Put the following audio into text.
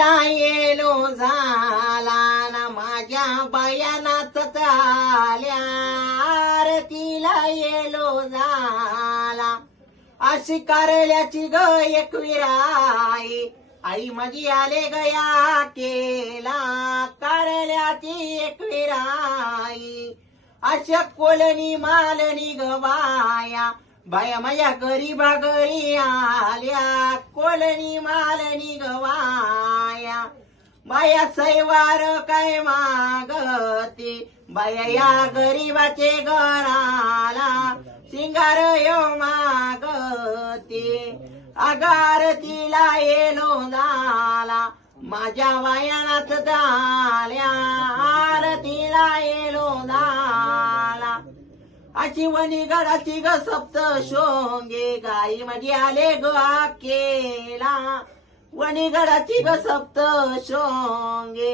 yellow झाला ना माझ्या बयानात आल्या आरतीला येलो झाला अशी कारल्याची ग एक विराई आई माझी आले गया केला कारल्याची एक विराई अशा कोलनी मालनी ग बाया माझ्या गरीबा घरी आल्या कोलनी मालनी गवाया बाया सैवार काय मागते बाया या गरीबाचे घराला सिंगार यो मागते आगारतीला येलो झाला माझ्या वायानात झाल्या आरतीला येलो झाला अशी वणीगडाची ग सप्त शोंगे गाई माझी आले ग केला वणीगडाची ग सप्त शोंगे